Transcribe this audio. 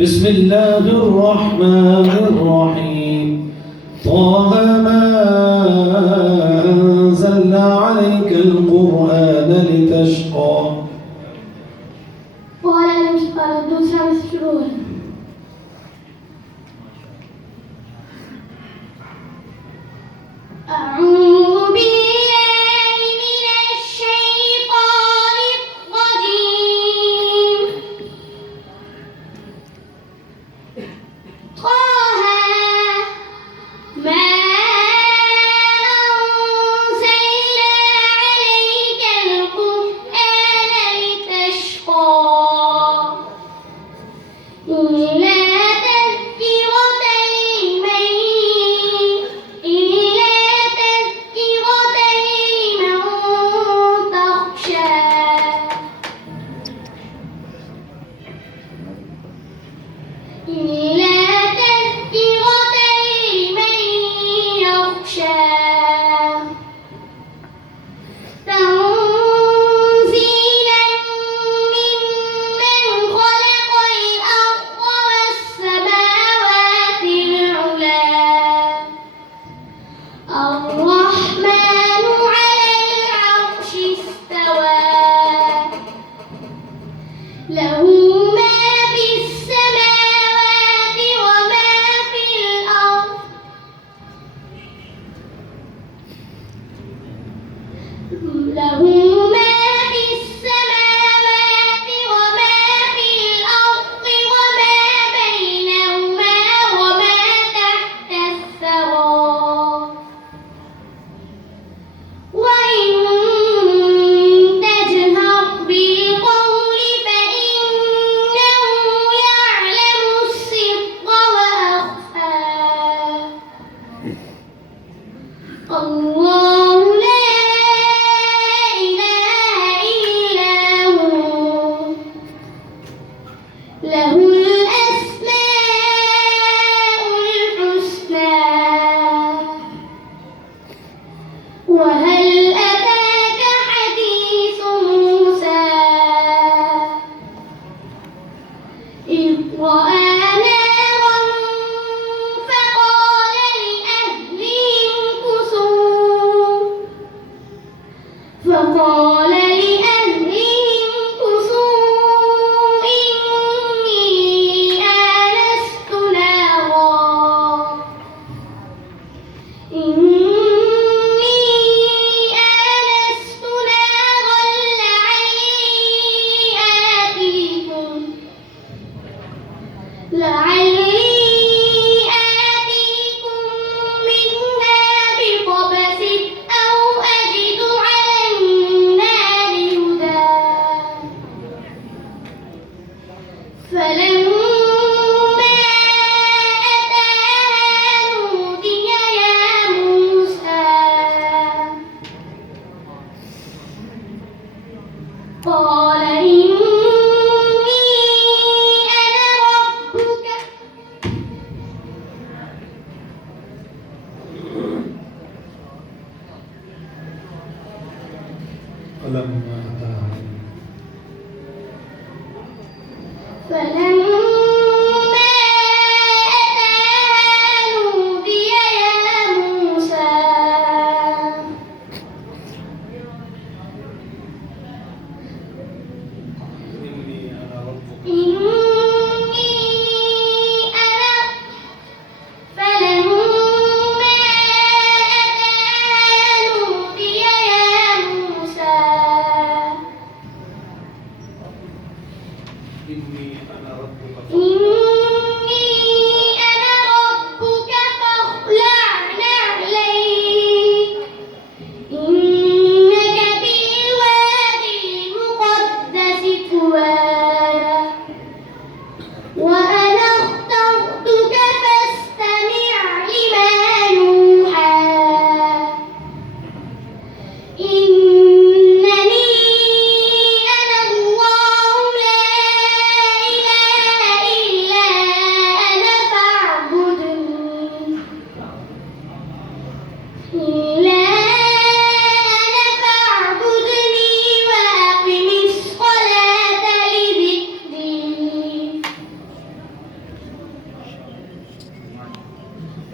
بسم الله الرحمن الرحيم طه ما أنزلنا عليك القرآن لتشقى قال المسقال دوسا مسرور أعوذ بالله من الشيطان الرجيم طه ما أنزلنا عليك القرآن لتشقى إلا تذكرة لمن تخشى إلا تذكرة لمن يخشى تنزيلا ممن خلق الأرض والسماوات العلى الرحمن على العرش استوى له ما في السماوات وما في الأرض له ما في السماوات وما في الأرض وما بينهما وما تحت الثرى وإن تجهر بالقول فإنه يعلم السر وأخفى الله لا إله إلا هو له الأسماء الحسنى وهل أتاك حديث موسى إذ رأى نارا فقال لأهلهم كثوا إني آنست نارا لعلي آتيكم منها بقبس أو أجد على النار هدى فلما أتاها نودي يا موسى قال إني أنا ربك فلما أتاها نودي يا موسى إني أنا ربك فلما أتاها نودي يا موسى إني أنا ربك إني